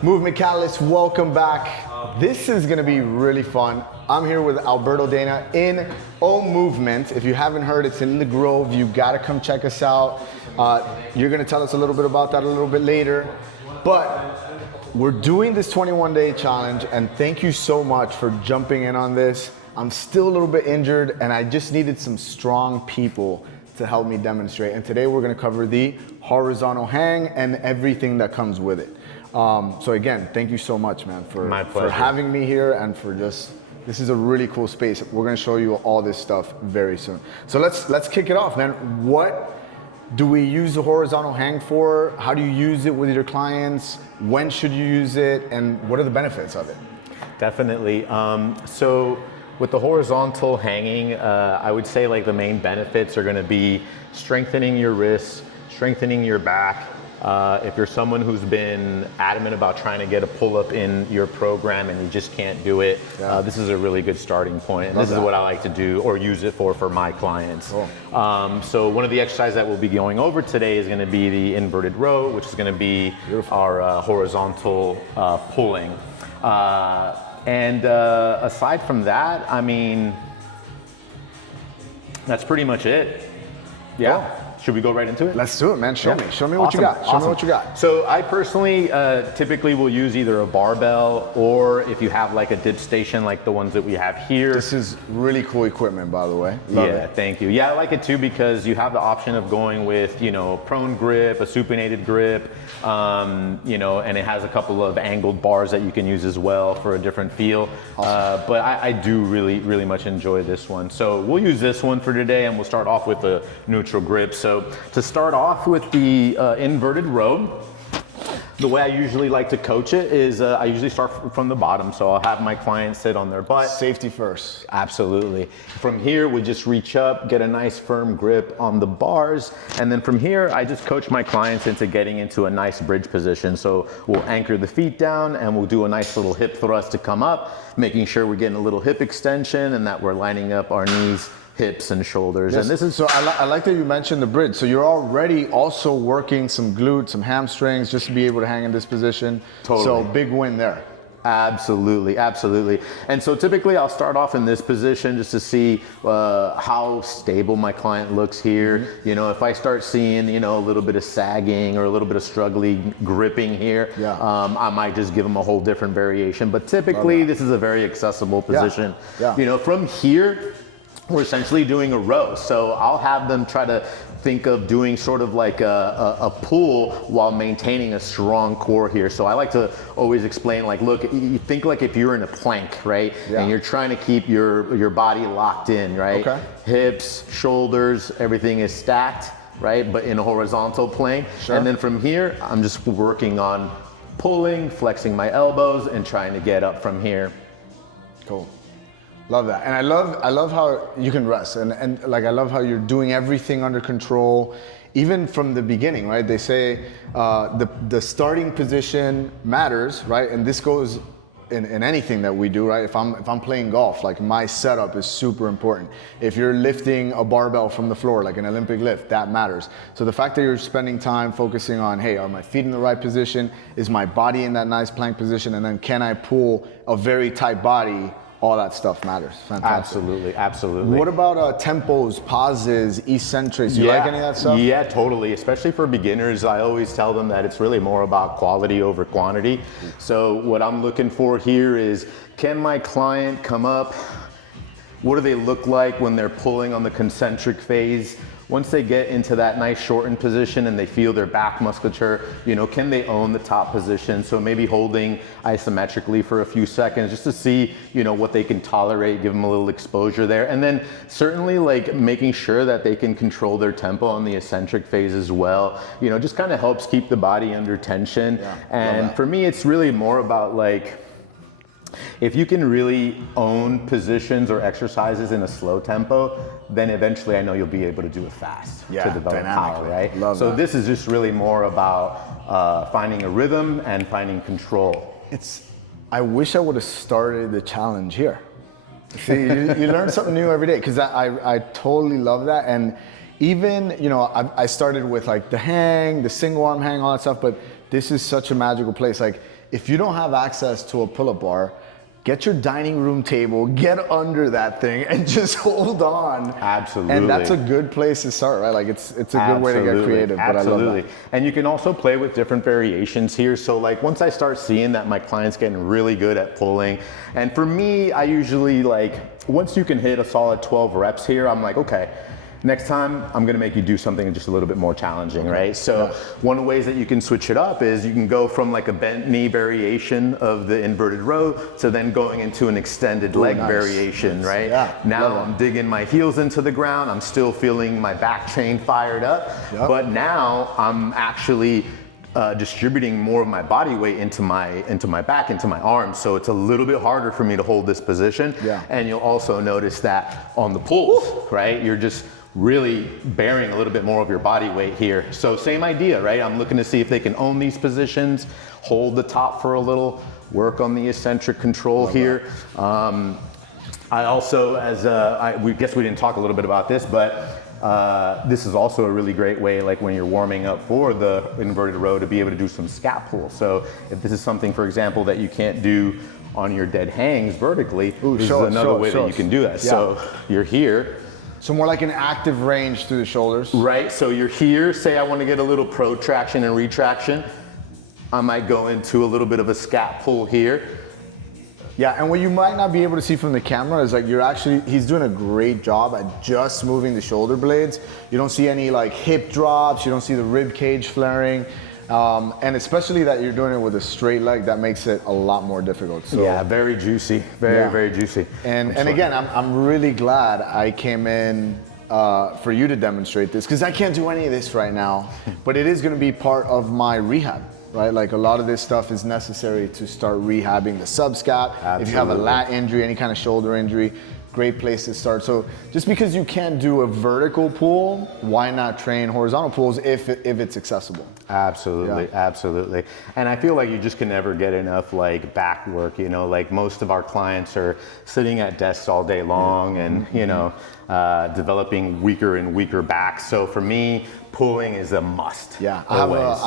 Movement Catalyst, welcome back. This is gonna be really fun. I'm here with Alberto Dana in O Movement. If you haven't heard, it's in the Grove. You gotta come check us out. You're gonna tell us a little bit about that a little bit later. But we're doing this 21-day challenge, and thank you so much for jumping in on this. I'm still a little bit injured, and I just needed some strong people to help me demonstrate. And today we're gonna cover the horizontal hang and everything that comes with it. So again, thank you so much, man, for having me here and for just, this is a really cool space. We're gonna show you all this stuff very soon. So let's kick it off, man. What do we use the horizontal hang for? How do you use it with your clients? When should you use it? And what are the benefits of it? Definitely. So with the horizontal hanging, I would say like the main benefits are gonna be strengthening your wrists, strengthening your back. If you're someone who's been adamant about trying to get a pull-up in your program and you just can't do it, this is a really good starting point. And this is what I like to do or use it for my clients. Cool. So one of the exercises that we'll be going over today is going to be the inverted row, which is going to be our horizontal pulling. And aside from that, I mean, that's pretty much it. Yeah. Cool. Should we go right into it? Let's do it, man. Show me what you got. Show me what you got. So I personally typically will use either a barbell or if you have like a dip station like the ones that we have here. This is really cool equipment, by the way. Love it. Thank you. Yeah, I like it too because you have the option of going with, you know, prone grip, a supinated grip, you know, and it has a couple of angled bars that you can use as well for a different feel. Awesome. But I do really much enjoy this one. So we'll use this one for today and we'll start off with a neutral grip. So to start off with the inverted row, the way I usually like to coach it is I usually start from the bottom. So I'll have my client sit on their butt. Safety first. Absolutely. From here, we just reach up, get a nice firm grip on the bars. And then from here, I just coach my clients into getting into a nice bridge position. So we'll anchor the feet down and we'll do a nice little hip thrust to come up, making sure we're getting a little hip extension and that we're lining up our knees, hips and shoulders. Yes. And this is so I like that you mentioned the bridge. So you're already also working some glutes, some hamstrings, just to be able to hang in this position. Totally. So big win there. Absolutely. And so typically I'll start off in this position just to see how stable my client looks here. Mm-hmm. You know, if I start seeing, you know, a little bit of sagging or a little bit of struggling gripping here, I might just give them a whole different variation. But typically this is a very accessible position. You know, from here, we're essentially doing a row. So I'll have them try to think of doing sort of like a pull while maintaining a strong core here. So I like to always explain, like, look, you think like if you're in a plank, right? And you're trying to keep your body locked in, right? Okay. Hips, shoulders, everything is stacked, right? But in a horizontal plane. Sure. And then from here, I'm just working on pulling, flexing my elbows and trying to get up from here. Cool. Love that. And I love how you can rest and like I love how you're doing everything under control, even from the beginning, right? They say the starting position matters, right? And this goes in anything that we do, right? If I'm playing golf, like my setup is super important. If you're lifting a barbell from the floor, like an Olympic lift, that matters. So the fact that you're spending time focusing on, hey, are my feet in the right position? Is my body in that nice plank position? And then can I pull a very tight body? All that stuff matters. Fantastic. Absolutely. What about tempos, pauses, eccentrics? You like any of that stuff? Yeah, totally. Especially for beginners, I always tell them that it's really more about quality over quantity. So what I'm looking for here is, can my client come up? What do they look like when they're pulling on the concentric phase? Once they get into that nice shortened position and they feel their back musculature, you know, can they own the top position? So maybe holding isometrically for a few seconds just to see, you know, what they can tolerate, give them a little exposure there. And then certainly like making sure that they can control their tempo on the eccentric phase as well. You know, just kind of helps keep the body under tension. And for me, it's really more about like, if you can really own positions or exercises in a slow tempo, then eventually I know you'll be able to do it fast to develop power, right? So this is just really more about finding a rhythm and finding control. I wish I would have started the challenge here. See, you learn something new every day, because I totally love that. And even, you know, I started with like the hang, the single arm hang, all that stuff, but this is such a magical place. Like, if you don't have access to a pull-up bar, get your dining room table, get under that thing, and just hold on. Absolutely. And that's a good place to start, right? Like it's a good way to get creative. But Absolutely. I love that. And you can also play with different variations here. So like once I start seeing that my client's getting really good at pulling, and for me, I usually once you can hit a solid 12 reps here, I'm like, okay, next time I'm gonna make you do something just a little bit more challenging, right? So one of the ways that you can switch it up is you can go from like a bent knee variation of the inverted row to then going into an extended leg variation, right? Yeah, now I'm digging my heels into the ground, I'm still feeling my back chain fired up, but now I'm actually distributing more of my body weight into my back, into my arms, so it's a little bit harder for me to hold this position. And you'll also notice that on the pulls, right, you're just really bearing a little bit more of your body weight here. So same idea, right? I'm looking to see if they can own these positions, hold the top for a little, work on the eccentric control here. I also, we guess we didn't talk a little bit about this, but this is also a really great way, like when you're warming up for the inverted row, to be able to do some scat pull. So if this is something, for example, that you can't do on your dead hangs vertically, this is another way that you can do that. So you're here. So more like an active range through the shoulders. Right, so you're here, say I want to get a little protraction and retraction. I might go into a little bit of a scat pull here. Yeah, and what you might not be able to see from the camera is like he's doing a great job at just moving the shoulder blades. You don't see any like hip drops, you don't see the rib cage flaring. And especially that you're doing it with a straight leg, that makes it a lot more difficult. So, yeah, very juicy, very juicy. And again, I'm really glad I came in for you to demonstrate this, because I can't do any of this right now, but it is gonna be part of my rehab, right? Like a lot of this stuff is necessary to start rehabbing the subscap. Absolutely. If you have a lat injury, any kind of shoulder injury, great place to start. So just because you can't do a vertical pull, why not train horizontal pulls if it's accessible? Absolutely, absolutely. And I feel like you just can never get enough like back work, you know, like most of our clients are sitting at desks all day long and, you know, developing weaker and weaker backs. So for me, pulling is a must. Yeah, I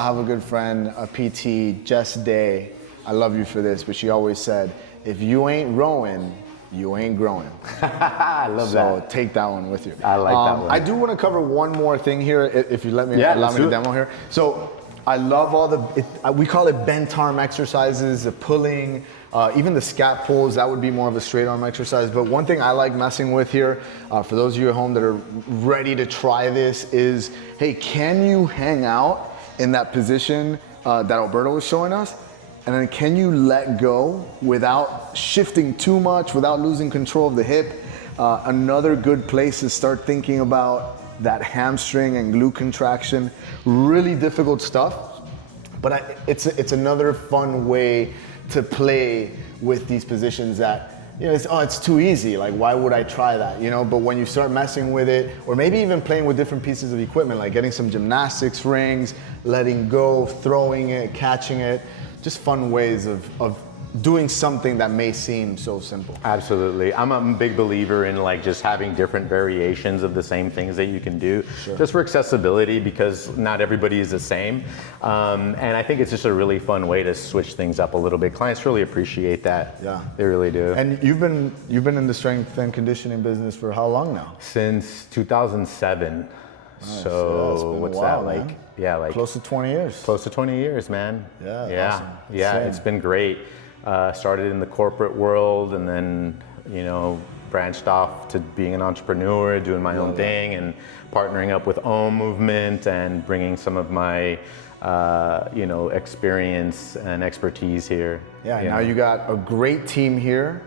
have a good friend, a PT, Jess Day. I love you for this, but she always said, if you ain't rowing, you ain't growing. I love that. So take that one with you. I like that one. I do want to cover one more thing here, if you allow me to demo here. So I love all we call it bent arm exercises, the pulling, even the scat pulls, that would be more of a straight arm exercise. But one thing I like messing with here, for those of you at home that are ready to try this, is, hey, can you hang out in that position that Alberto was showing us? And then can you let go without shifting too much, without losing control of the hip? Another good place to start thinking about that hamstring and glute contraction. Really difficult stuff, but it's another fun way to play with these positions that, you know, it's too easy. Like, why would I try that? You know, but when you start messing with it, or maybe even playing with different pieces of equipment, like getting some gymnastics rings, letting go, throwing it, catching it, just fun ways of doing something that may seem so simple. Absolutely. I'm a big believer in like just having different variations of the same things that you can do, just for accessibility, because not everybody is the same. And I think it's just a really fun way to switch things up a little bit. Clients really appreciate that. Yeah. They really do. And you've been in the strength and conditioning business for how long now? Since 2007. Nice. So what's that, like? Man. Yeah, like close to 20 years. Close to 20 years, man. Yeah. Awesome. Yeah, Same. it's been great. Started in the corporate world, and then, you know, branched off to being an entrepreneur, doing my own thing, and partnering up with OM Movement and bringing some of my, you know, experience and expertise here. Yeah, now you got a great team here.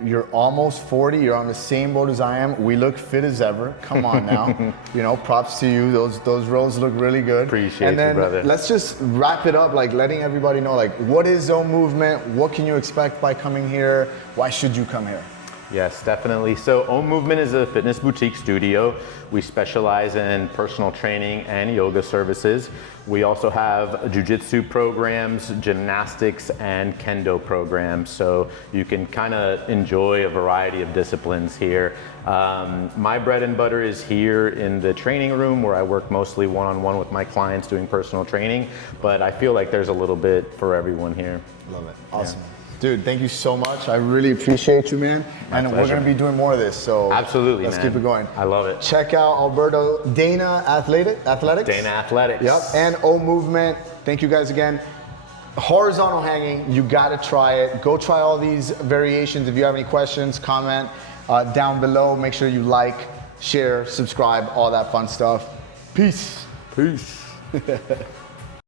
You're almost 40. You're on the same boat as I am. We look fit as ever. Come on now. You know, props to you. Those rolls look really good. Appreciate and then you, brother. Let's just wrap it up, like letting everybody know, like, what is OM Movement? What can you expect by coming here? Why should you come here? Yes, definitely. So O Movement is a fitness boutique studio. We specialize in personal training and yoga services. We also have jiu-jitsu programs, gymnastics, and kendo programs. So you can kind of enjoy a variety of disciplines here. My bread and butter is here in the training room where I work mostly one-on-one with my clients doing personal training, but I feel like there's a little bit for everyone here. Love it. Awesome. Yeah. Dude, thank you so much. I really appreciate you, man. My pleasure. We're going to be doing more of this, so absolutely, let's man. keep it going. I love it. Check out Alberto Dana Athletics. Dana Athletics. Yep, and O Movement. Thank you guys again. Horizontal hanging, you got to try it. Go try all these variations. If you have any questions, comment down below. Make sure you like, share, subscribe, all that fun stuff. Peace. Peace.